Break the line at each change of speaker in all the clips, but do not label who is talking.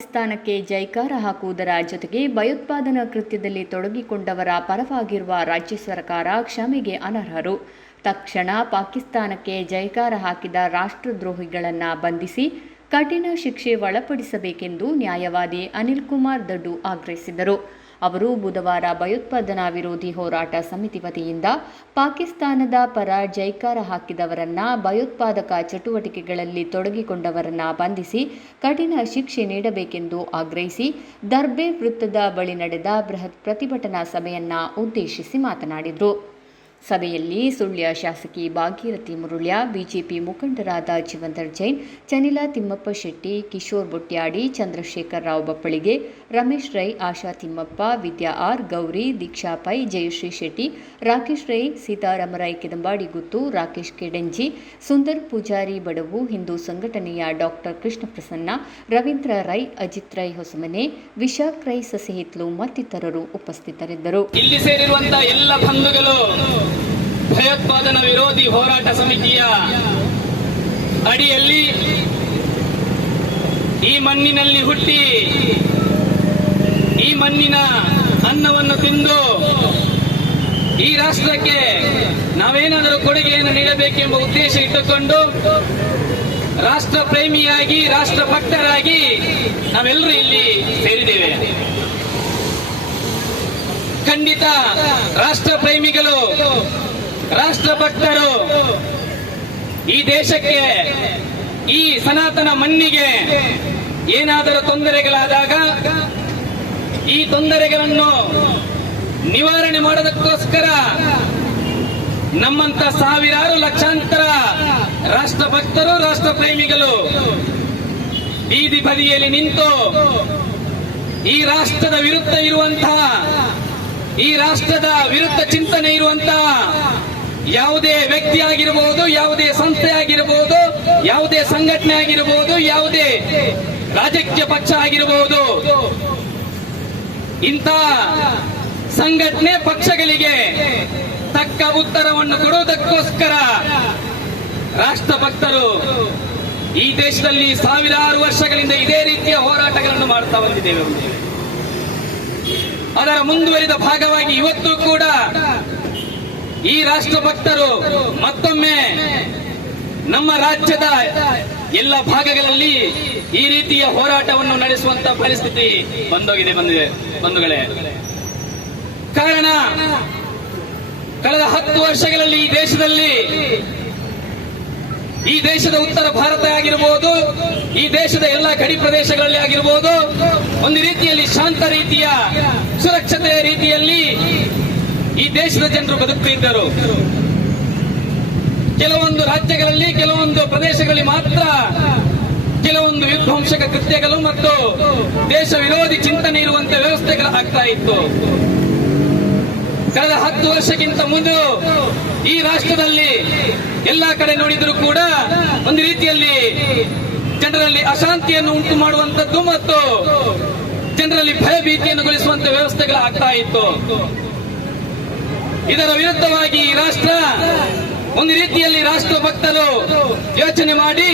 ಪಾಕಿಸ್ತಾನಕ್ಕೆ ಜೈಕಾರ ಹಾಕುವುದರ ಜೊತೆಗೆ ಭಯೋತ್ಪಾದನಾ ಕೃತ್ಯದಲ್ಲಿ ತೊಡಗಿಕೊಂಡವರ ಪರವಾಗಿರುವ ರಾಜ್ಯ ಸರ್ಕಾರ ಕ್ಷಮೆಗೆ ಅನರ್ಹರು. ತಕ್ಷಣ ಪಾಕಿಸ್ತಾನಕ್ಕೆ ಜೈಕಾರ ಹಾಕಿದ ರಾಷ್ಟ್ರದ್ರೋಹಿಗಳನ್ನು ಬಂಧಿಸಿ ಕಠಿಣ ಶಿಕ್ಷೆ ಒಳಪಡಿಸಬೇಕೆಂದು ನ್ಯಾಯವಾದಿ ಅನಿಲ್ ಕುಮಾರ್ ದಡ್ಡು ಆಗ್ರಹಿಸಿದರು. ಅವರು ಬುಧವಾರ ಭಯೋತ್ಪಾದನಾ ವಿರೋಧಿ ಹೋರಾಟ ಸಮಿತಿ ವತಿಯಿಂದ ಪಾಕಿಸ್ತಾನದ ಪರ ಜೈಕಾರ ಹಾಕಿದವರನ್ನ ಭಯೋತ್ಪಾದಕ ಚಟುವಟಿಕೆಗಳಲ್ಲಿ ತೊಡಗಿಕೊಂಡವರನ್ನ ಬಂಧಿಸಿ ಕಠಿಣ ಶಿಕ್ಷೆ ನೀಡಬೇಕೆಂದು ಆಗ್ರಹಿಸಿ ದರ್ಬೆ ವೃತ್ತದ ಬಳಿ ನಡೆದ ಬೃಹತ್ ಪ್ರತಿಭಟನಾ ಸಭೆಯನ್ನ ಉದ್ದೇಶಿಸಿ ಮಾತನಾಡಿದರು. ಸಭೆಯಲ್ಲಿ ಸುಳ್ಯ ಶಾಸಕಿ ಭಾಗೀರಥಿ ಮುರುಳ್ಯ, ಬಿಜೆಪಿ ಮುಖಂಡರಾದ ಜೀವಂದರ್ ಜೈನ್, ಚನಿಲಾ ತಿಮ್ಮಪ್ಪ ಶೆಟ್ಟಿ, ಕಿಶೋರ್ ಬೊಟ್ಯಾಡಿ, ಚಂದ್ರಶೇಖರ್ ರಾವ್ ಬಪ್ಪಳಿಗೆ, ರಮೇಶ್ ರೈ, ಆಶಾ ತಿಮ್ಮಪ್ಪ, ವಿದ್ಯಾ ಆರ್, ಗೌರಿ, ದೀಕ್ಷಾ ಪೈ, ಜಯಶ್ರೀ ಶೆಟ್ಟಿ, ರಾಕೇಶ್ ರೈ, ಸೀತಾರಾಮರಾಯ್ ಕೆದಂಬಾಡಿ ಗುತ್ತು, ರಾಕೇಶ್ ಕೆಡೆಂಜಿ, ಸುಂದರ್ ಪೂಜಾರಿ ಬಡವು, ಹಿಂದೂ ಸಂಘಟನೆಯ ಡಾಕ್ಟರ್ ಕೃಷ್ಣ ಪ್ರಸನ್ನ ರವೀಂದ್ರ ರೈ, ಅಜಿತ್ ರೈ ಹೊಸಮನೆ, ವಿಶಾಖ್ ರೈ ಸಸಿಹಿತ್ಲು ಮತ್ತಿತರರು ಉಪಸ್ಥಿತರಿದ್ದರು.
ಇಲ್ಲಿ ಸೇರಿರುವಂತಹ ಎಲ್ಲ ಬಂಧುಗಳು ಭಯೋತ್ಪಾದನಾ ವಿರೋಧಿ ಹೋರಾಟ ಸಮಿತಿಯ ಅಡಿಯಲ್ಲಿ ಈ ಮಣ್ಣಿನಲ್ಲಿ ಹುಟ್ಟಿ ಈ ಮಣ್ಣಿನ ಅನ್ನವನ್ನು ತಿಂದು ಈ ರಾಷ್ಟ್ರಕ್ಕೆ ನಾವೇನಾದರೂ ಕೊಡುಗೆಯನ್ನು ನೀಡಬೇಕೆಂಬ ಉದ್ದೇಶ ಇಟ್ಟುಕೊಂಡು ರಾಷ್ಟ್ರ ಪ್ರೇಮಿಯಾಗಿ, ರಾಷ್ಟ್ರ ಭಕ್ತರಾಗಿ ನಾವೆಲ್ಲರೂ ಇಲ್ಲಿ ಸೇರಿದ್ದೇವೆ. ಖಂಡಿತ ರಾಷ್ಟ್ರ ಪ್ರೇಮಿಗಳು ರಾಷ್ಟ್ರ ಭಕ್ತರು ಈ ದೇಶಕ್ಕೆ, ಈ ಸನಾತನ ಮಣ್ಣಿಗೆ ಏನಾದರೂ ತೊಂದರೆಗಳಾದಾಗ, ಈ ತೊಂದರೆಗಳನ್ನು ನಿವಾರಣೆ ಮಾಡೋದಕ್ಕೋಸ್ಕರ ನಮ್ಮಂತ ಸಾವಿರಾರು ಲಕ್ಷಾಂತರ ರಾಷ್ಟ್ರ ಭಕ್ತರು ರಾಷ್ಟ್ರ ಪ್ರೇಮಿಗಳು ಬೀದಿ ಬದಿಯಲ್ಲಿ ನಿಂತು ಈ ರಾಷ್ಟ್ರದ ವಿರುದ್ಧ ಇರುವಂತಹ, ಈ ರಾಷ್ಟ್ರದ ವಿರುದ್ಧ ಚಿಂತನೆ ಇರುವಂತಹ ಯಾವುದೇ ವ್ಯಕ್ತಿ ಆಗಿರಬಹುದು ಯಾವುದೇ ಸಂಸ್ಥೆ ಆಗಿರಬಹುದು ಯಾವುದೇ ಸಂಘಟನೆ ಆಗಿರಬಹುದು ಯಾವುದೇ ರಾಜಕೀಯ ಪಕ್ಷ ಆಗಿರಬಹುದು ಇಂಥ ಸಂಘಟನೆ ಪಕ್ಷಗಳಿಗೆ ತಕ್ಕ ಉತ್ತರವನ್ನು ಕೊಡುವುದಕ್ಕೋಸ್ಕರ ರಾಷ್ಟ್ರ ಭಕ್ತರು ಈ ದೇಶದಲ್ಲಿ ಸಾವಿರಾರು ವರ್ಷಗಳಿಂದ ಇದೇ ರೀತಿಯ ಹೋರಾಟಗಳನ್ನು ಮಾಡ್ತಾ ಬಂದಿದ್ದೇವೆ. ಅದರ ಮುಂದುವರಿದ ಭಾಗವಾಗಿ ಇವತ್ತು ಕೂಡ ಈ ರಾಷ್ಟ್ರ ಭಕ್ತರು ಮತ್ತೊಮ್ಮೆ ನಮ್ಮ ರಾಜ್ಯದ ಎಲ್ಲ ಭಾಗಗಳಲ್ಲಿ ಈ ರೀತಿಯ ಹೋರಾಟವನ್ನು ನಡೆಸುವಂತ ಪರಿಸ್ಥಿತಿ ಬಂದೋಗಿದೆ ಬಂದಿದೆ, ಬಂಧುಗಳೇ. ಕಾರಣ, ಕಳೆದ ಹತ್ತು ವರ್ಷಗಳಲ್ಲಿ ಈ ದೇಶದಲ್ಲಿ ಈ ದೇಶದ ಉತ್ತರ ಭಾರತ ಆಗಿರಬಹುದು ಈ ದೇಶದ ಎಲ್ಲ ಗಡಿ ಪ್ರದೇಶಗಳಲ್ಲಿ ಆಗಿರಬಹುದು ಒಂದು ರೀತಿಯಲ್ಲಿ ಶಾಂತ ರೀತಿಯ, ಸುರಕ್ಷತೆಯ ರೀತಿಯಲ್ಲಿ ಈ ದೇಶದ ಜನರು ಬದುಕ್ತಿದ್ದರು ಕೆಲವೊಂದು ರಾಜ್ಯಗಳಲ್ಲಿ, ಕೆಲವೊಂದು ಪ್ರದೇಶಗಳಲ್ಲಿ ಮಾತ್ರ ಕೆಲವೊಂದು ವಿಧ್ವಂಸಕ ಕೃತ್ಯಗಳು ಮತ್ತು ದೇಶ ವಿರೋಧಿ ಚಿಂತನೆ ಇರುವಂತ ವ್ಯವಸ್ಥೆಗಳು ಆಗ್ತಾ ಇತ್ತು. ಕಳೆದ ಹತ್ತು ವರ್ಷಕ್ಕಿಂತ ಮುಂದೆ ಈ ರಾಷ್ಟ್ರದಲ್ಲಿ ಎಲ್ಲಾ ಕಡೆ ನೋಡಿದರೂ ಕೂಡ ಒಂದು ರೀತಿಯಲ್ಲಿ ಜನರಲ್ಲಿ ಅಶಾಂತಿಯನ್ನು ಉಂಟು ಮಾಡುವಂತದ್ದು ಮತ್ತು ಜನರಲ್ಲಿ ಭಯಭೀತಿಯನ್ನು ಗೊಳಿಸುವಂತ ವ್ಯವಸ್ಥೆಗಳು ಆಗ್ತಾ ಇತ್ತು. ಇದರ ವಿರುದ್ಧವಾಗಿ ರಾಷ್ಟ್ರ ಒಂದು ರೀತಿಯಲ್ಲಿ ರಾಷ್ಟ್ರ ಭಕ್ತರು ಯೋಚನೆ ಮಾಡಿ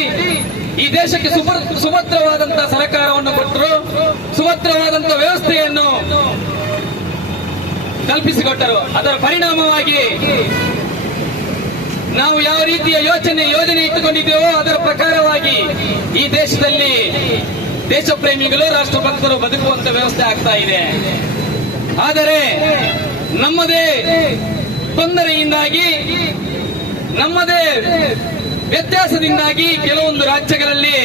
ಈ ದೇಶಕ್ಕೆ ಸುಭದ್ರ ಸುಭದ್ರವಾದಂತಹ ಸರ್ಕಾರವನ್ನು ಕೊಟ್ಟರು ಸುಭದ್ರವಾದಂತಹ ವ್ಯವಸ್ಥೆಯನ್ನು ಕಲ್ಪಿಸಿಕೊಟ್ಟರು. ಅದರ ಪರಿಣಾಮವಾಗಿ ನಾವು ಯಾವ ರೀತಿಯ ಯೋಚನೆ, ಯೋಜನೆ ಇಟ್ಟುಕೊಂಡಿದ್ದೇವೋ ಅದರ ಪ್ರಕಾರವಾಗಿ ಈ ದೇಶದಲ್ಲಿ ದೇಶ ಪ್ರೇಮಿಗಳು ರಾಷ್ಟ್ರ ಭಕ್ತರು ಬದುಕುವಂತ ವ್ಯವಸ್ಥೆ ಆಗ್ತಾ ಇದೆ. ಆದರೆ ನಮ್ಮದೇ ತೊಂದರೆಯಿಂದಾಗಿ, ನಮ್ಮದೇ ವ್ಯತ್ಯಾಸದಿಂದಾಗಿ ಕೆಲವೊಂದು ರಾಜ್ಯಗಳಲ್ಲಿ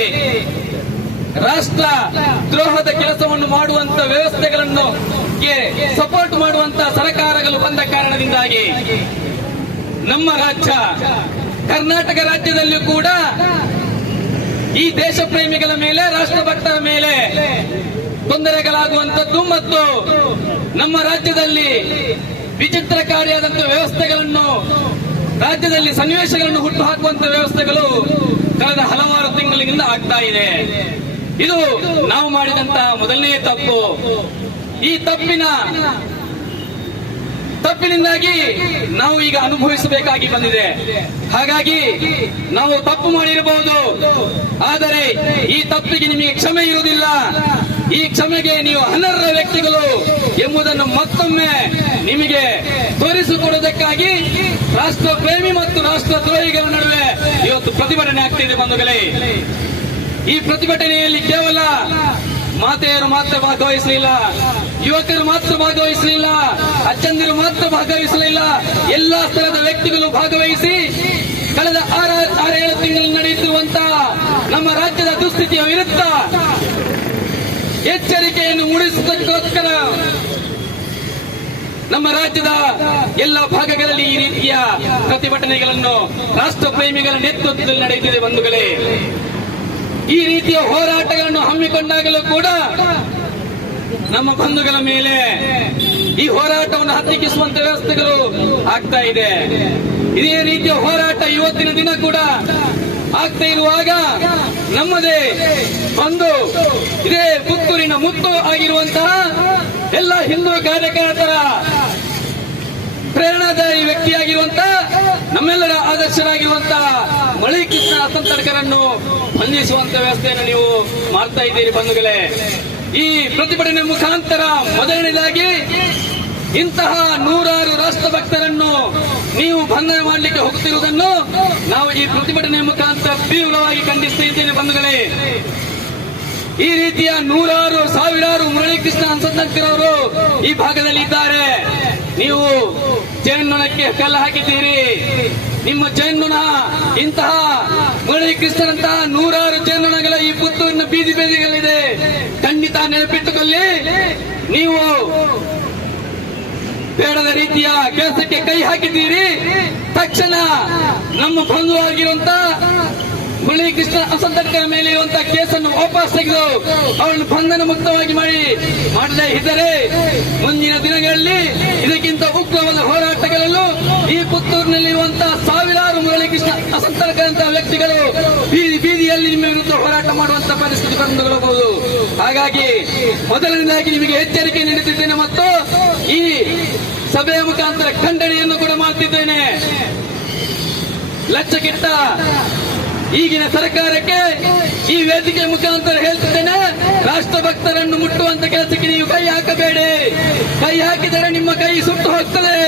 ರಾಷ್ಟ್ರ ದ್ರೋಹದ ಕೆಲಸವನ್ನು ಮಾಡುವಂತ ವ್ಯವಸ್ಥೆಗಳನ್ನು ಸಪೋರ್ಟ್ ಮಾಡುವಂತ ಸರ್ಕಾರಗಳು ಬಂದ ಕಾರಣದಿಂದಾಗಿ ನಮ್ಮ ರಾಜ್ಯ, ಕರ್ನಾಟಕ ರಾಜ್ಯದಲ್ಲೂ ಕೂಡ ಈ ದೇಶ ಪ್ರೇಮಿಗಳ ಮೇಲೆ ರಾಷ್ಟ್ರ ಭಕ್ತರ ಮೇಲೆ ತೊಂದರೆಗಳಾಗುವಂತದ್ದು ಮತ್ತು ನಮ್ಮ ರಾಜ್ಯದಲ್ಲಿ ವಿಚಿತ್ರಕಾರಿಯಾದಂಥ ವ್ಯವಸ್ಥೆಗಳನ್ನು, ರಾಜ್ಯದಲ್ಲಿ ಸನ್ನಿವೇಶಗಳನ್ನು ಹುಟ್ಟು ಹಾಕುವಂತ ವ್ಯವಸ್ಥೆಗಳು ಕಳೆದ ಹಲವಾರು ತಿಂಗಳಿಂದ ಆಗ್ತಾ ಇದೆ. ಇದು ನಾವು ಮಾಡಿದಂತಹ ಮೊದಲನೇ ತಪ್ಪು. ಈ ತಪ್ಪಿನ ತಪ್ಪಿನಿಂದಾಗಿ ನಾವು ಈಗ ಅನುಭವಿಸಬೇಕಾಗಿ ಬಂದಿದೆ. ಹಾಗಾಗಿ ನಾವು ತಪ್ಪು ಮಾಡಿರಬಹುದು. ಆದರೆ ಈ ತಪ್ಪಿಗೆ ನಿಮಗೆ ಕ್ಷಮೆ ಇರುವುದಿಲ್ಲ. ಈ ಕ್ಷಮೆಗೆ ನೀವು ಅನರ್ಹ ವ್ಯಕ್ತಿಗಳು ಎಂಬುದನ್ನು ಮತ್ತೊಮ್ಮೆ ನಿಮಗೆ ತೋರಿಸಿಕೊಡುವುದಕ್ಕಾಗಿ ರಾಷ್ಟ್ರ ಪ್ರೇಮಿ ಮತ್ತು ರಾಷ್ಟ್ರ ದ್ರೋಹಿಗಳ ನಡುವೆ ಇವತ್ತು ಪ್ರತಿಭಟನೆ ಆಗ್ತಿದೆ ಬಂಧುಗಳೇ. ಈ ಪ್ರತಿಭಟನೆಯಲ್ಲಿ ಕೇವಲ ಮಾತೆಯರು ಮಾತ್ರ ಭಾಗವಹಿಸಲಿಲ್ಲ, ಯುವಕರು ಮಾತ್ರ ಭಾಗವಹಿಸಲಿಲ್ಲ, ಅಜ್ಜಂದಿರು ಮಾತ್ರ ಭಾಗವಹಿಸಲಿಲ್ಲ, ಎಲ್ಲಾ ಸ್ಥಳದ ವ್ಯಕ್ತಿಗಳು ಭಾಗವಹಿಸಿ ಕಳೆದ ಆರು ಆರೇಳು ತಿಂಗಳು ನಡೆಯುತ್ತಿರುವಂತಹ ನಮ್ಮ ರಾಜ್ಯದ ದುಸ್ಥಿತಿಯ ವಿರುದ್ಧ ಎಚ್ಚರಿಕೆಯನ್ನು ಮೂಡಿಸುವುದಕ್ಕೋಸ್ಕರ ನಮ್ಮ ರಾಜ್ಯದ ಎಲ್ಲ ಭಾಗಗಳಲ್ಲಿ ಈ ರೀತಿಯ ಪ್ರತಿಭಟನೆಗಳನ್ನು ರಾಷ್ಟ್ರ ಪ್ರೇಮಿಗಳ ನೇತೃತ್ವದಲ್ಲಿ ನಡೆಯುತ್ತಿದೆ ಬಂಧುಗಳೇ. ಈ ರೀತಿಯ ಹೋರಾಟಗಳನ್ನು ಹಮ್ಮಿಕೊಂಡಾಗಲೂ ಕೂಡ ನಮ್ಮ ಬಂಧುಗಳ ಮೇಲೆ ಈ ಹೋರಾಟವನ್ನು ಹತ್ತಿಕ್ಕಿಸುವಂತ ವ್ಯವಸ್ಥೆಗಳು ಆಗ್ತಾ ಇದೆ. ಇದೇ ರೀತಿಯ ಹೋರಾಟ ಇವತ್ತಿನ ದಿನ ಕೂಡ ಆಗ್ತಾ ಇರುವಾಗ ನಮ್ಮದೇ ಒಂದು ಇದೇ ಪುತ್ತೂರಿನ ಮುತ್ತು ಆಗಿರುವಂತಹ ಎಲ್ಲ ಹಿಂದೂ ಕಾರ್ಯಕರ್ತರ ಪ್ರೇರಣಾದಾಯಿ ವ್ಯಕ್ತಿಯಾಗಿರುವಂತಹ ನಮ್ಮೆಲ್ಲರ ಆದರ್ಶರಾಗಿರುವಂತಹ ಮಳಿ ಕೃಷ್ಣ ಅಸಂತರ್ಕರನ್ನು ಬಂಧಿಸುವಂತ ವ್ಯವಸ್ಥೆಯನ್ನು ನೀವು ಮಾಡ್ತಾ ಇದ್ದೀರಿ ಬಂಧುಗಳೇ. ಈ ಪ್ರತಿಭಟನೆ ಮುಖಾಂತರ ಮೊದಲನೇದಾಗಿ ಇಂತಹ ನೂರಾರು ರಾಷ್ಟ್ರ ಭಕ್ತರನ್ನು ನೀವು ಬಂಧನ ಮಾಡಲಿಕ್ಕೆ ಹೋಗುತ್ತಿರುವುದನ್ನು ನಾವು ಈ ಪ್ರತಿಭಟನೆ ಮುಖಾಂತರ ತೀವ್ರವಾಗಿ ಖಂಡಿಸ್ತಾ ಇದ್ದೇನೆ ಬಂಧುಗಳೇ. ಈ ರೀತಿಯ ನೂರಾರು, ಸಾವಿರಾರು ಮುರಳೀಕೃಷ್ಣ ಹಂಸದಂಕರವರು ಈ ಭಾಗದಲ್ಲಿ ಇದ್ದಾರೆ ನೀವು ಜೈನ್ನೊಣಕ್ಕೆ ಕಲ್ಲ ಹಾಕಿದ್ದೀರಿ. ನಿಮ್ಮ ಜೈನ್ನೊಣ ಇಂತಹ ಮುರಳೀಕೃಷ್ಣನಂತಹ ನೂರಾರು ಜೈನ್ನೊಣಗಳ ಈ ಪುತ್ತೂರಿನ ಬೀದಿ ಬೀದಿಗಳಿದೆ ಖಂಡಿತ ನೆನಪಿಟ್ಟುಕೊಳ್ಳಿ, ನೀವು ಬೇಡದ ರೀತಿಯ ಕೆಲಸಕ್ಕೆ ಕೈ ಹಾಕಿದ್ದೀರಿ. ತಕ್ಷಣ ನಮ್ಮ ಬಂಧು ಬಂಧುವಾಗಿರುವಂತ ಕೃಷ್ಣ ಅಸಂತರ್ಕರ ಮೇಲೆ ಇರುವಂತಹ ಕೇಸನ್ನು ವಾಪಸ್ ತೆಗೆದು ಅವರನ್ನು ಬಂಧನ ಮುಕ್ತವಾಗಿ ಮಾಡಿ ಮಾಡದೇ ಇದ್ದರೆ ಮುಂದಿನ ದಿನಗಳಲ್ಲಿ ಇದಕ್ಕಿಂತ ಉಗ್ರವಾದ ಹೋರಾಟಗಳಲ್ಲೂ ಈ ಪುತ್ತೂರಿನಲ್ಲಿರುವಂತಹ ಸಾವಿರಾರು ಮುರಳೀಕೃಷ್ಣ ಅಸಂತರ್ಕರಂತಹ ವ್ಯಕ್ತಿಗಳು ಬೀದಿ ಬೀದಿಯಲ್ಲಿ ನಿಮ್ಮ ವಿರುದ್ಧ ಹೋರಾಟ ಮಾಡುವಂತಹ ಪರಿಸ್ಥಿತಿ ಬಂದುಕೊಳ್ಳಬಹುದು ಹಾಗಾಗಿ ಮೊದಲನೇದಾಗಿ ನಿಮಗೆ ಎಚ್ಚರಿಕೆ ನೀಡುತ್ತಿದ್ದೇನೆ ಮತ್ತು ಈ ಸಭೆಯ ಮುಖಾಂತರ ಖಂಡನೆಯನ್ನು ಕೂಡ ಮಾಡ್ತಿದ್ದೇನೆ. ಲಚ್ಚಕ್ಕಿಟ್ಟ ಈಗಿನ ಸರ್ಕಾರಕ್ಕೆ ಈ ವೇದಿಕೆ ಮುಖಾಂತರ ಹೇಳ್ತಿದ್ದೇನೆ, ರಾಷ್ಟ್ರಭಕ್ತರನ್ನು ಮುಟ್ಟುವಂತ ಕೆಲಸಕ್ಕೆ ನೀವು ಕೈ ಹಾಕಬೇಡಿ. ಕೈ ಹಾಕಿದರೆ ನಿಮ್ಮ ಕೈ ಸುಟ್ಟು ಹೋಗ್ತದೆ.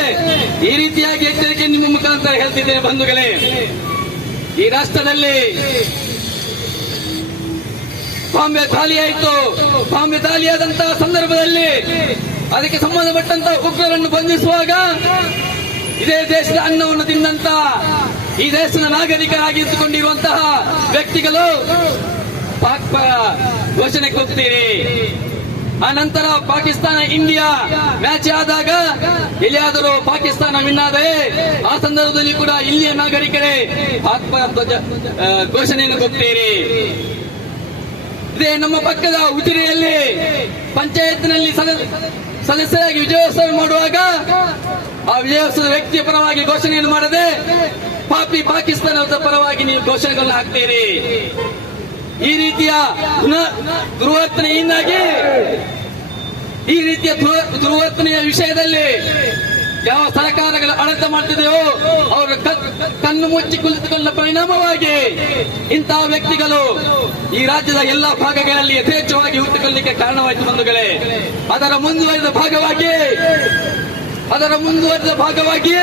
ಈ ರೀತಿಯಾಗಿ ಎಚ್ಚರಿಕೆ ನಿಮ್ಮ ಮುಖಾಂತರ ಹೇಳ್ತಿದ್ದೇನೆ ಬಂಧುಗಳೇ. ಈ ರಾಷ್ಟ್ರದಲ್ಲಿ ಬಾಂಬೆ ಆಯಿತು. ಬಾಂಬೆ ಖಾಲಿಯಾದಂತಹ ಸಂದರ್ಭದಲ್ಲಿ ಅದಕ್ಕೆ ಸಂಬಂಧಪಟ್ಟಂತ ಉಗ್ರರನ್ನು ಬಂಧಿಸುವಾಗ ಇದೇ ದೇಶದ ಅನ್ನವನ್ನು ತಿಂದಂತ ಈ ದೇಶದ ನಾಗರಿಕರಾಗಿದ್ದುಕೊಂಡಿರುವಂತಹ ವ್ಯಕ್ತಿಗಳು ಪಾಕ್ ಘೋಷಣೆಗೆ ಹೋಗ್ತೀರಿ. ಆ ನಂತರ ಪಾಕಿಸ್ತಾನ, ಇಂಡಿಯಾ ಮ್ಯಾಚ್ ಆದಾಗ ಎಲ್ಲಿಯಾದರೂ ಪಾಕಿಸ್ತಾನ ವಿನ್ ಆ ಸಂದರ್ಭದಲ್ಲಿ ಕೂಡ ಇಲ್ಲಿಯ ನಾಗರಿಕರೇ ಪಾಕ್ ಘೋಷಣೆಯನ್ನು ಕೊಡ್ತೀರಿ. ಇದೇ ನಮ್ಮ ಪಕ್ಕದ ಉಜಿರೆಯಲ್ಲಿ ಪಂಚಾಯತ್ನಲ್ಲಿ ಸದ- ಸದಸ್ಯರಾಗಿ ವಿಜಯೋತ್ಸವ ಮಾಡುವಾಗ ಆ ವಿಜಯೋತ್ಸವದ ವ್ಯಕ್ತಿಯ ಪರವಾಗಿ ಘೋಷಣೆಯನ್ನು ಮಾಡದೆ ಪಾಪಿ ಪಾಕಿಸ್ತಾನದ ಪರವಾಗಿ ನೀವು ಘೋಷಣೆಗಳನ್ನು ಹಾಕ್ತೀರಿ. ಈ ರೀತಿಯ ದುರ್ವರ್ತನೆಯಿಂದಾಗಿ ಈ ರೀತಿಯ ದುರ್- ದುರ್ವರ್ತನೆಯ ವಿಷಯದಲ್ಲಿ ಯಾವ ಸರ್ಕಾರಗಳು ಅಳತೆ ಮಾಡ್ತಿದೆಯೋ ಅವರು ಕಣ್ಣು ಮುಚ್ಚಿ ಕುಳಿತುಕೊಂಡ ಪರಿಣಾಮವಾಗಿ ಇಂತಹ ವ್ಯಕ್ತಿಗಳು ಈ ರಾಜ್ಯದ ಎಲ್ಲ ಭಾಗಗಳಲ್ಲಿ ಯಥೇಚ್ಛವಾಗಿ ಹುಟ್ಟುಕೊಳ್ಳಲಿಕ್ಕೆ ಕಾರಣವಾಯಿತು ಬಂಧುಗಳೇ. ಅದರ ಮುಂದುವರಿದ ಭಾಗವಾಗಿ, ಅದರ ಮುಂದುವರಿದ ಭಾಗವಾಗಿ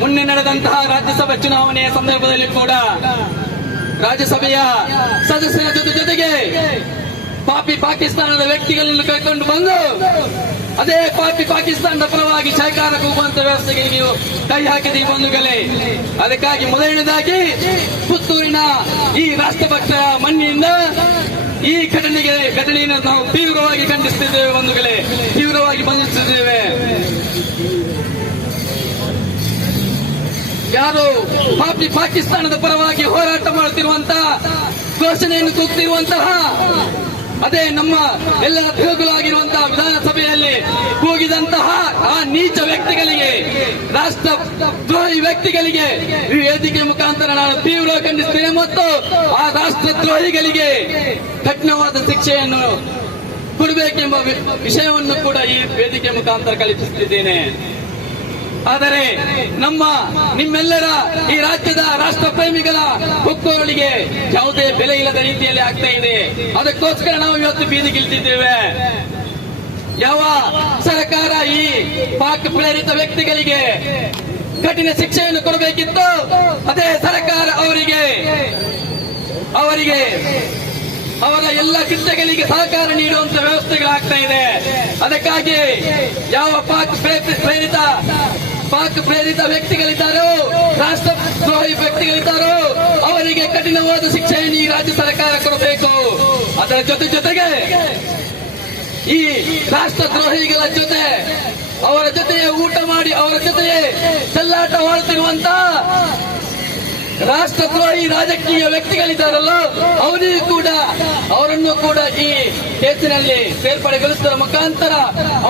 ಮೊನ್ನೆ ನಡೆದಂತಹ ರಾಜ್ಯಸಭೆ ಚುನಾವಣೆಯ ಸಂದರ್ಭದಲ್ಲಿ ಕೂಡ ರಾಜ್ಯಸಭೆಯ ಸದಸ್ಯರ ಜೊತೆ ಜೊತೆಗೆ ಪಾಪಿ ಪಾಕಿಸ್ತಾನದ ವ್ಯಕ್ತಿಗಳನ್ನು ಕರ್ಕೊಂಡು ಬಂದು ಅದೇ ಪಾರ್ಟಿ ಪಾಕಿಸ್ತಾನದ ಪರವಾಗಿ ಸಹಕಾರ ಕೂಗುವಂತ ವ್ಯವಸ್ಥೆಗೆ ನೀವು ಕೈ ಹಾಕಿದ ಬಂಧುಗಳೇ. ಅದಕ್ಕಾಗಿ ಮೊದಲನೇದಾಗಿ ಪುತ್ತೂರಿನ ಈ ರಾಷ್ಟ್ರಭಕ್ತರ ಮಣ್ಣಿನಿಂದ ಈ ಘಟನೆಗೆ ಘಟನೆಯನ್ನು ನಾವು ತೀವ್ರವಾಗಿ ಖಂಡಿಸುತ್ತಿದ್ದೇವೆ ಬಂಧುಗಳೇ. ತೀವ್ರವಾಗಿ ಬಂಧಿಸುತ್ತಿದ್ದೇವೆ. ಯಾರು ಪಾಪಿ ಪಾಕಿಸ್ತಾನದ ಪರವಾಗಿ ಹೋರಾಟ ಮಾಡುತ್ತಿರುವಂತಹ ಘೋಷಣೆಯನ್ನು ಕೂಗ್ತಿರುವಂತಹ ಅದೇ ನಮ್ಮ ಎಲ್ಲ ದೇವಗಳಾಗಿರುವಂತಹ ವಿಧಾನಸಭೆಯಲ್ಲಿ ಕೂಗಿದಂತಹ ಆ ನೀಚ ವ್ಯಕ್ತಿಗಳಿಗೆ ರಾಷ್ಟ್ರ ದ್ರೋಹಿ ವ್ಯಕ್ತಿಗಳಿಗೆ ಈ ವೇದಿಕೆ ಮುಖಾಂತರ ನಾನು ತೀವ್ರ ಖಂಡಿಸ್ತೇನೆ ಮತ್ತು ಆ ರಾಷ್ಟ್ರ ದ್ರೋಹಿಗಳಿಗೆ ಕಠಿಣವಾದ ಶಿಕ್ಷೆಯನ್ನು ಕೊಡಬೇಕೆಂಬ ವಿಷಯವನ್ನು ಕೂಡ ಈ ವೇದಿಕೆ ಮುಖಾಂತರ ಕಲಿಸುತ್ತಿದ್ದೇನೆ. ಆದರೆ ನಮ್ಮ ನಿಮ್ಮೆಲ್ಲರ ಈ ರಾಜ್ಯದ ರಾಷ್ಟ್ರ ಪ್ರೇಮಿಗಳ ಹುಕ್ಕುಗಳಿಗೆ ಯಾವುದೇ ಬೆಲೆ ಇಲ್ಲದ ರೀತಿಯಲ್ಲಿ ಆಗ್ತಾ ಇದೆ. ಅದಕ್ಕೋಸ್ಕರ ನಾವು ಇವತ್ತು ಬೀದಿಗಿಳಿದಿದ್ದೇವೆ ಯಾವ ಸರ್ಕಾರ ಈ ಪಾಕ್ ಪ್ರೇರಿತ ವ್ಯಕ್ತಿಗಳಿಗೆ ಕಠಿಣ ಶಿಕ್ಷೆಯನ್ನು ಕೊಡಬೇಕಿತ್ತು ಅದೇ ಸರ್ಕಾರ ಅವರಿಗೆ ಅವರಿಗೆ ಅವರ ಎಲ್ಲ ಚಿಂತೆಗಳಿಗೆ ಸಹಕಾರ ನೀಡುವಂತ ವ್ಯವಸ್ಥೆಗಳಾಗ್ತಾ ಇದೆ. ಅದಕ್ಕಾಗಿ ಯಾವ ಪಾಕ್ ಪ್ರೇ- ಪ್ರೇರಿತ ಪಾಕ್ ಪ್ರೇರಿತ ವ್ಯಕ್ತಿಗಳಿದ್ದಾರೋ, ರಾಷ್ಟ್ರ ದ್ರೋಹಿ ವ್ಯಕ್ತಿಗಳಿದ್ದಾರೋ, ಅವರಿಗೆ ಕಠಿಣವಾದ ಶಿಕ್ಷೆಯನ್ನು ಈ ರಾಜ್ಯ ಸರ್ಕಾರ ಕೊಡಬೇಕು. ಅದರ ಜೊತೆ ಜೊತೆಗೆ ಈ ರಾಷ್ಟ್ರದ್ರೋಹಿಗಳ ಜೊತೆ, ಅವರ ಜೊತೆಯೇ ಊಟ ಮಾಡಿ, ಅವರ ಜೊತೆಗೆ ಚೆಲ್ಲಾಟವಾಡುತ್ತಿರುವಂತ ರಾಷ್ಟ್ರದ್ರೋಹಿ ರಾಜಕೀಯ ವ್ಯಕ್ತಿಗಳಿದ್ದಾರಲ್ಲ ಅವರಿಗೂ ಕೂಡ, ಅವರನ್ನು ಕೂಡ ಈ ಕೇಸಿನಲ್ಲಿ ಸೇರ್ಪಡೆಗೊಳಿಸುವ ಮುಖಾಂತರ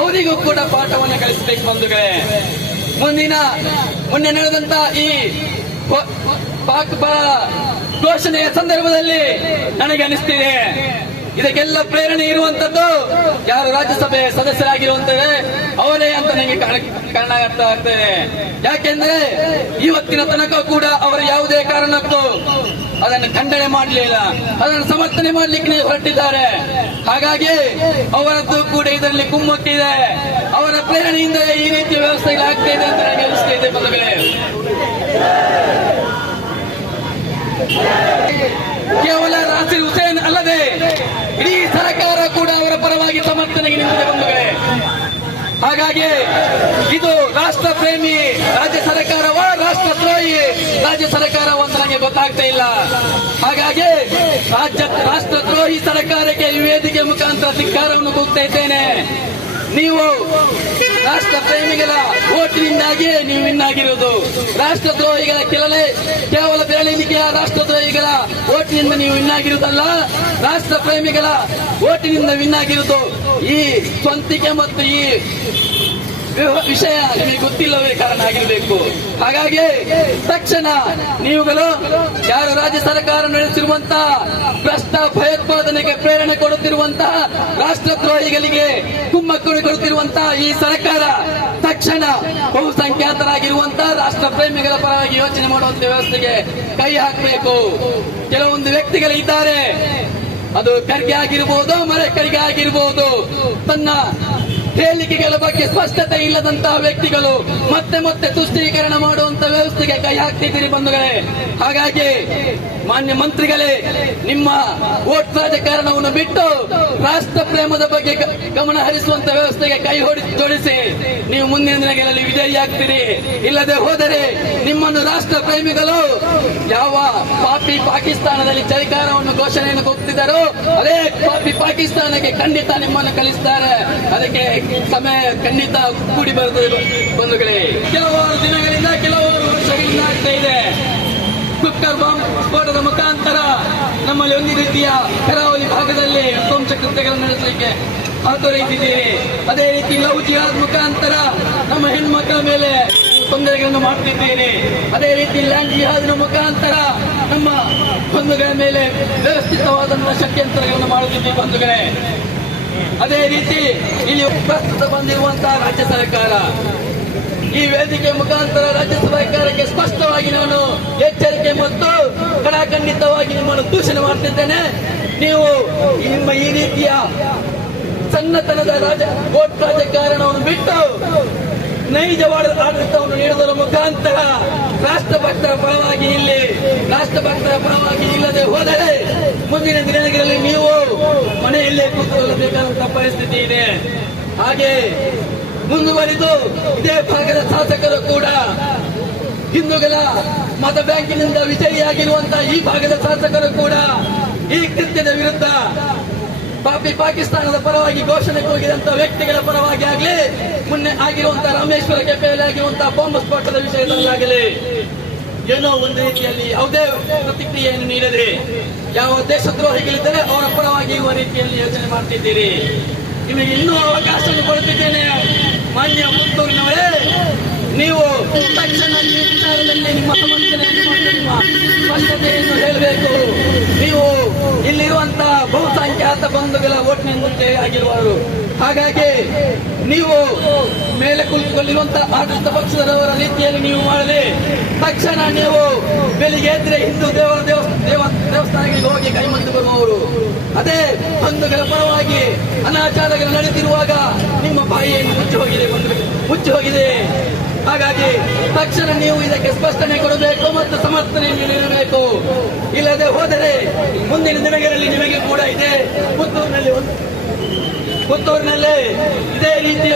ಅವರಿಗೂ ಕೂಡ ಪಾಠವನ್ನು ಕಲಿಸಬೇಕು ಬಂಧುಗಳೇ. ಮುಂದಿನ ಮೊನ್ನೆ ನಡೆದಂತ ಈ ಪಾಕ್ ಘೋಷಣೆಯ ಸಂದರ್ಭದಲ್ಲಿ ನನಗೆ ಅನಿಸ್ತಿದೆ. ಇದಕ್ಕೆಲ್ಲ ಪ್ರೇರಣೆ ಇರುವಂತದ್ದು ಯಾರು ರಾಜ್ಯಸಭೆ ಸದಸ್ಯರಾಗಿರುವಂತೇವೆ ಅವರೇ ಅಂತ ಕಾಣ- ಕಾರಣ ಅರ್ಥ ಆಗ್ತದೆ ಯಾಕೆಂದ್ರೆ ಇವತ್ತಿನ ತನಕ ಕೂಡ ಅವರು ಯಾವುದೇ ಕಾರಣಕ್ಕೂ ಅದನ್ನು ಖಂಡನೆ ಮಾಡಲಿಲ್ಲ ಅದನ್ನು ಸಮರ್ಥನೆ ಮಾಡಲಿಕ್ಕೆ ಹೊರಟಿದ್ದಾರೆ. ಹಾಗಾಗಿ ಅವರದ್ದು ಕೂಡ ಇದರಲ್ಲಿ ಕುಮ್ಮಕ್ಕಿದೆ ಅವರ ಪ್ರೇರಣೆಯಿಂದ ಈ ರೀತಿಯ ವ್ಯವಸ್ಥೆಗಳಾಗ್ತಾ ಇದೆ ಅಂತ ನನಗೆ ಅನಿಸ್ತಾ ಇದೆ ಬಂಧುಗಳೇ. ಕೇವಲ ರಾಸಿರ್ ಹುಸೇನ್ ಅಲ್ಲದೆ ಇಡೀ ಸಮರ್ಥನೆಗೆ ನಿಂತಿದೆ ಬಂಧುಗಳೇ ಹಾಗಾಗಿ ಇದು ರಾಷ್ಟ್ರ ಪ್ರೇಮಿ ರಾಜ್ಯ ಸರ್ಕಾರವ ರಾಷ್ಟ್ರ ದ್ರೋಹಿ ರಾಜ್ಯ ಸರ್ಕಾರವ ಅಂತ ನನಗೆ ಗೊತ್ತಾಗ್ತಾ ಇಲ್ಲ. ಹಾಗಾಗಿ ರಾಜ್ಯ ರಾಷ್ಟ್ರ ದ್ರೋಹಿ ಸರ್ಕಾರಕ್ಕೆ ವೇದಿಕೆ ಮುಖಾಂತರ ಧಿಕ್ಕಾರವನ್ನು ಕೂಗ್ತಾ ಇದ್ದೇನೆ. ನೀವು ರಾಷ್ಟ್ರ ಪ್ರೇಮಿಗಳ ಓಟಿನಿಂದಾಗಿಯೇ ನೀವು ವಿನ್ ಆಗಿರೋದು ರಾಷ್ಟ್ರ ದ್ರೋಹಿಗಳ ಕೆಲವೇ ಕೇವಲ ಬೆರಳಿನಿಕೆಯ ರಾಷ್ಟ್ರ ದ್ರೋಹಿಗಳ ಓಟಿನಿಂದ ನೀವು ವಿನ್ ಆಗಿರುವುದಲ್ಲ ರಾಷ್ಟ್ರ ಪ್ರೇಮಿಗಳ ಓಟಿನಿಂದ ವಿನ್ ಆಗಿರುವುದು ಈ ಸ್ವಂತಿಕೆ ಮತ್ತು ಈ ವಿಷಯ ನಿಮಗೆ ಗೊತ್ತಿಲ್ಲವೇ ಕಾರಣ ಆಗಿರಬೇಕು. ಹಾಗಾಗಿ ತಕ್ಷಣ ನೀವುಗಳು ಯಾರು ರಾಜ್ಯ ಸರ್ಕಾರ ನಡೆಸಿರುವಂತಹ ಭ್ರಷ್ಟ ಭಯೋತ್ಪಾದನೆಗೆ ಪ್ರೇರಣೆ ಕೊಡುತ್ತಿರುವಂತಹ ರಾಷ್ಟ್ರದ್ರೋಹಿಗಳಿಗೆ ಕುಮ್ಮಕ್ಕಳು ಕೊಡುತ್ತಿರುವಂತಹ ಈ ಸರ್ಕಾರ ತಕ್ಷಣ ಬಹುಸಂಖ್ಯಾತರಾಗಿರುವಂತಹ ರಾಷ್ಟ್ರ ಪ್ರೇಮಿಗಳ ಪರವಾಗಿ ಯೋಚನೆ ಮಾಡುವಂತ ವ್ಯವಸ್ಥೆಗೆ ಕೈ ಹಾಕಬೇಕು. ಕೆಲವೊಂದು ವ್ಯಕ್ತಿಗಳಿದ್ದಾರೆ ಅದು ಖರ್ಗೆ ಆಗಿರ್ಬೋದು, ಮರೆ ಕರ್ಗೆ ಆಗಿರ್ಬೋದು. ತನ್ನ ಹೇಳಿಕೆಗಳ ಬಗ್ಗೆ ಸ್ಪಷ್ಟತೆ ಇಲ್ಲದಂತಹ ವ್ಯಕ್ತಿಗಳು ಮತ್ತೆ ಮತ್ತೆ ತುಷ್ಟೀಕರಣ ಮಾಡುವಂತ ವ್ಯವಸ್ಥೆಗೆ ಕೈ ಹಾಕ್ತಿದ್ದೀರಿ ಬಂಧುಗಳೇ. ಹಾಗಾಗಿ ಮಾನ್ಯ ಮಂತ್ರಿಗಳೇ, ನಿಮ್ಮ ಓಟ್ ರಾಜಕಾರಣವನ್ನು ಬಿಟ್ಟು ರಾಷ್ಟ್ರ ಪ್ರೇಮದ ಬಗ್ಗೆ ಗಮನ ಹರಿಸುವಂತ ವ್ಯವಸ್ಥೆಗೆ ಕೈ ಹೊಡಿ, ಜೋಡಿಸಿ ನೀವು ಮುಂದಿನ ದಿನಗಳಲ್ಲಿ ವಿಜಯಿಯಾಗ್ತೀರಿ ಇಲ್ಲದೆ ಹೋದರೆ ನಿಮ್ಮನ್ನು ರಾಷ್ಟ್ರ ಪ್ರೇಮಿಗಳು ಯಾವ ಪಾಪಿ ಪಾಕಿಸ್ತಾನದಲ್ಲಿ ಚೈಕಾರವನ್ನು ಘೋಷಣೆಯನ್ನು ಕೂಗ್ತಿದ್ದಾರೋ ಅದೇ ಪಾಪಿ ಪಾಕಿಸ್ತಾನಕ್ಕೆ ಖಂಡಿತ ನಿಮ್ಮನ್ನು ಕಲಿಸ್ತಾರೆ ಅದಕ್ಕೆ ಸಮಯ ಖಂಡಿತ ಕೂಡಿ ಬರುತ್ತದೆ ಬಂಧುಗಳೇ ಕೆಲವಾರು ದಿನಗಳಿಂದ ಕೆಲವಾರು ವರ್ಷಗಳಿಂದ ಆಗ್ತಾ ಇದೆ. ಕುಕ್ಕರ್ ಬಾಂಬ್ ಸ್ಫೋಟದ ಮುಖಾಂತರ ನಮ್ಮಲ್ಲಿ ಒಂದು ರೀತಿಯ ಕರಾವಳಿ ಭಾಗದಲ್ಲಿ ವಂಶ ಕೃತ್ಯಗಳನ್ನು ನಡೆಸಲಿಕ್ಕೆ ಹಾತೊರೆಯುತ್ತಿದ್ದೀರಿ ಅದೇ ರೀತಿ ಲವ್ ಜಿಹಾದ್ ಮುಖಾಂತರ ನಮ್ಮ ಹೆಣ್ಮಕ್ಕಳ ಮೇಲೆ ತೊಂದರೆಗಳನ್ನು ಮಾಡ್ತಿದ್ದೀರಿ ಅದೇ ರೀತಿ ಲ್ಯಾಂಡ್ ಜಿಹಾದಿನ ಮುಖಾಂತರ ನಮ್ಮ ಬಂಧುಗಳ ಮೇಲೆ ವ್ಯವಸ್ಥಿತವಾದಂತಹ ಷಡ್ಯಂತ್ರಗಳನ್ನು ಮಾಡುತ್ತಿದ್ದೀವಿ ಬಂಧುಗಳೇ. ಅದೇ ರೀತಿ ಇಲ್ಲಿ ಪ್ರಸ್ತುತ ಬಂದಿರುವಂತಹ ರಾಜ್ಯ ಸರ್ಕಾರ ಈ ವೇದಿಕೆ ಮುಖಾಂತರ ರಾಜ್ಯ ಸರ್ಕಾರಕ್ಕೆ ಸ್ಪಷ್ಟವಾಗಿ ನಾನು ಎಚ್ಚರಿಕೆ ಮತ್ತು ಕಡಾಖಂಡಿತವಾಗಿ ನಿಮ್ಮನ್ನು ದೂಷಣೆ ಮಾಡ್ತಿದ್ದೇನೆ. ನೀವು ನಿಮ್ಮ ಈ ರೀತಿಯ ಸಣ್ಣತನದ ರಾಜ ಕೋಟ್ ರಾಜಕಾರಣವನ್ನು ಬಿಟ್ಟು ನೈಜವಾದ ಆಡಳಿತವನ್ನು ನೀಡುವುದರ ಮುಖಾಂತರ ರಾಷ್ಟ್ರಭಕ್ತರ ಪರವಾಗಿ ಇಲ್ಲಿ, ರಾಷ್ಟ್ರಭಕ್ತರ ಪರವಾಗಿ ಇಲ್ಲದೆ ಹೋದರೆ ಮುಂದಿನ ದಿನಗಳಲ್ಲಿ ನೀವು ಮನೆಯಲ್ಲೇ ಕೂತ್ಕೊಳ್ಳಬೇಕಾದಂತಹ ಪರಿಸ್ಥಿತಿ ಇದೆ. ಹಾಗೆ ಮುಂದುವರಿದು ಇದೇ ಭಾಗದ ಶಾಸಕರು ಕೂಡ ಹಿಂದೂಗಳ ಮತ ಬ್ಯಾಂಕಿನಿಂದ ವಿಜಯಿಯಾಗಿರುವಂತಹ ಈ ಭಾಗದ ಶಾಸಕರು ಕೂಡ ಈ ಕೃತ್ಯದ ವಿರುದ್ಧ ಪಾಪಿ ಪಾಕಿಸ್ತಾನದ ಪರವಾಗಿ ಘೋಷಣೆ ಕೂಗಿದಂತಹ ವ್ಯಕ್ತಿಗಳ ಪರವಾಗಿ ಆಗಲಿ, ಮುನ್ನೆ ಆಗಿರುವಂತಹ ರಾಮೇಶ್ವರ ಕೆಪೆಯಲ್ಲಿ ಆಗಿರುವಂತಹ ಬಾಂಬ್ ಸ್ಫೋಟದ ವಿಷಯದಲ್ಲಾಗಲಿ ಏನೋ ಒಂದು ರೀತಿಯಲ್ಲಿ ಯಾವುದೇ ಪ್ರತಿಕ್ರಿಯೆಯನ್ನು ನೀಡದೆ ಯಾವ ದೇಶದ್ರೋಹಿಗಳಿದ್ದರೆ ಅವರ ಪರವಾಗಿ ಇರುವ ರೀತಿಯಲ್ಲಿ ಯೋಚನೆ ಮಾಡ್ತಿದ್ದೀರಿ. ನಿಮಗೆ ಇನ್ನೂ ಅವಕಾಶವನ್ನು ಕೊಡುತ್ತಿದ್ದೇನೆ. ಮಾನ್ಯ ಪುತ್ತೂರಿನವರೇ ನೀವು ತಕ್ಷಣ ವಿಚಾರದಲ್ಲಿ ನಿಮ್ಮ ನಿಮ್ಮ ಸ್ಪಷ್ಟತೆಯನ್ನು ಹೇಳಬೇಕು. ನೀವು ಇಲ್ಲಿರುವಂತಹ ಬಹುಸಂಖ್ಯಾತ ಬಂಧುಗಳ ಓಟ್ನಿಂದ ಆಗಿರುವರು ಹಾಗಾಗಿ ನೀವು ಮೇಲೆ ಕುಳಿತುಕೊಂಡಿರುವಂತಹ ಆಡಳಿತ ಪಕ್ಷದವರ ರೀತಿಯಲ್ಲಿ ನೀವು ಮಾಡಲಿ. ತಕ್ಷಣ ನೀವು ಬೆಳಿಗ್ಗೆ ಎದ್ರೆ ಹಿಂದೂ ದೇವರ ದೇವ ದೇವ, ದೇವಸ್ಥಾನಗಳಿಗೆ ಹೋಗಿ ಕೈ ಮುಗಿದು ಬರುವವರು. ಅದೇ ಬಂಧುಗಳ ಪರವಾಗಿ ಅನಾಚಾರಗಳು ನಡೆದಿರುವಾಗ ನಿಮ್ಮ ಬಾಯಿಯನ್ನು ಮುಚ್ಚಿ ಹೋಗಿದೆ ಮುಚ್ಚಿ ಹೋಗಿದೆ. ಹಾಗಾಗಿ ತಕ್ಷಣ ನೀವು ಇದಕ್ಕೆ ಸ್ಪಷ್ಟನೆ ಕೊಡಬೇಕು ಮತ್ತು ಸಮರ್ಥನೆ ನೀಡಬೇಕು. ಇಲ್ಲದೆ ಹೋದರೆ ಮುಂದಿನ ದಿನಗಳಲ್ಲಿ ನಿಮಗೆ ಕೂಡ ಇದೆ ಪುತ್ತೂರಿನಲ್ಲಿ ಪುತ್ತೂರಿನಲ್ಲಿ ಇದೇ ರೀತಿಯ